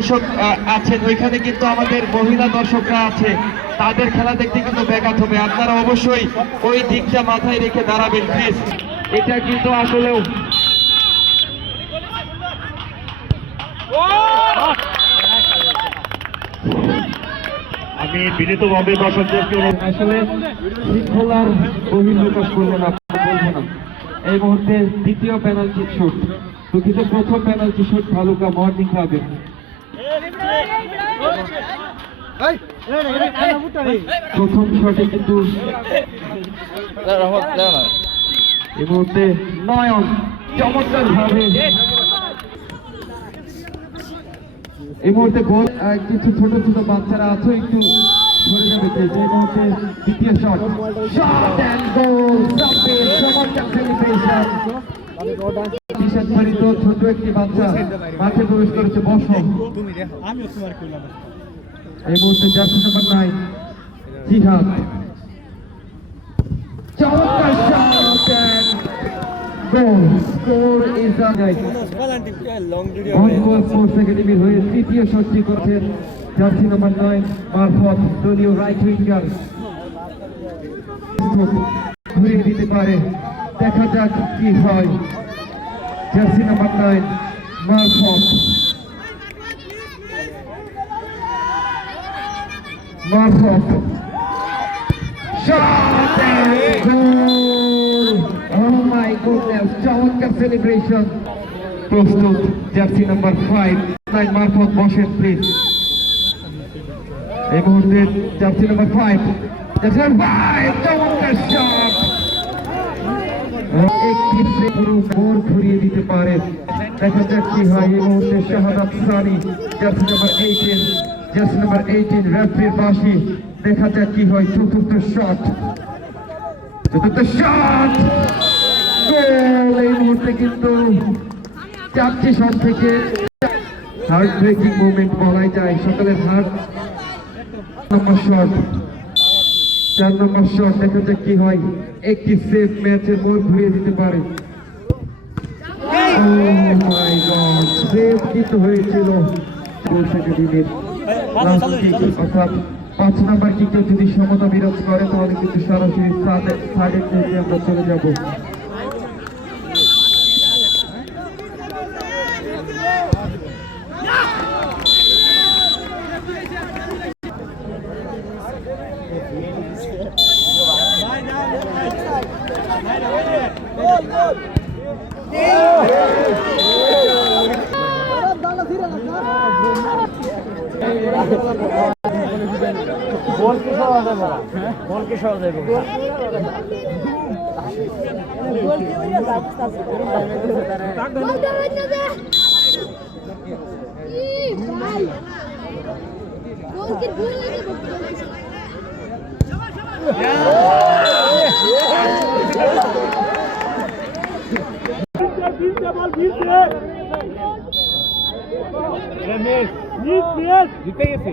দর্শক আছেন ওইখানে কিন্তু আমাদের মহিলা দর্শকরা আছে, তাদের খেলা দেখতে কিন্তু ব্যাঘাত হবে। আপনারা অবশ্যই ওই দিকটা মাথায় রেখে দাঁড়াবেন প্লিজ। এটা কিন্তু আসলেও আমি বিনীতভাবে দর্শকদেরকে আসলে শৃঙ্খলার বহির্প্রকাশ করবো না, বলবো না। এই মুহূর্তে দ্বিতীয় পেনাল্টি শুট, দুঃখিত প্রথম পেনাল্টি শুট ভালুকা মর্নিং ক্লাবের। প্রথম শটে কিন্তু এই মুহূর্তে নয়ন চমৎকার ভাবে এই মুহূর্তে গোল। কিছু ছোট ছোট বাচ্চারা আছে একটু সরে যাবে। এই মুহূর্তে দ্বিতীয় শট, শট এন্ড গোল। চমৎকার সেলিব্রেশন। বিশেষভারিত ছোট একটি বাচ্চা মাঠে প্রবেশ করেছে। বসো এই মুহূর্তে জার্সি নাম্বার 9 জিহাদ, চমৎকার shot and goal. Score is a volleyball sports একাডেমির হয়ে তৃতীয় শটটি করেছেন জার্সি নাম্বার 9 মারফত। দলীয় রাইট উইঙ্গার ঘুরিয়ে দিতে পারে, দেখা যাক কি হয়। জার্সি নাম্বার 9 মারফত, মারফত shot and goal. Oh my goodness, চমৎকার সেলিব্রেশন। প্রস্তুত জার্সি নাম্বার 5 মারফত, বসেন প্লিজ। এই মুহূর্তে জার্সি নাম্বার 5 চমৎকার শট। একটি পুরো বোর ঘুরিয়ে দিতে পারে, দেখা যাক কি হয়। এই মুহূর্তে Shahadat Sunny jersey number 18, jersey number 18 রেফারির বাঁশি, দেখা যাক কি হয়। চতুর্থ শট, চতুর্থ শট গোল। এই মুহূর্তে কিন্তু 4টি শট থেকে হার্ট ব্রেকিং মুভমেন্ট বলাই যায়, সকালের হার্ট। নম্বর শট, 4 নম্বর শট, দেখা যাক কি হয়। একটি সেভ ম্যাচের মোড় ঘুরিয়ে দিতে পারে। সেভ কিন্তু হয়েছিল অর্থাৎ 5 নম্বর কিকে যদি সমতা বিরাজ করে তাহলে কিন্তু সরাসরি সার্ডের থেকে আমরা চলে যাব। বল কি সহজ হবে? জিতে গেছে।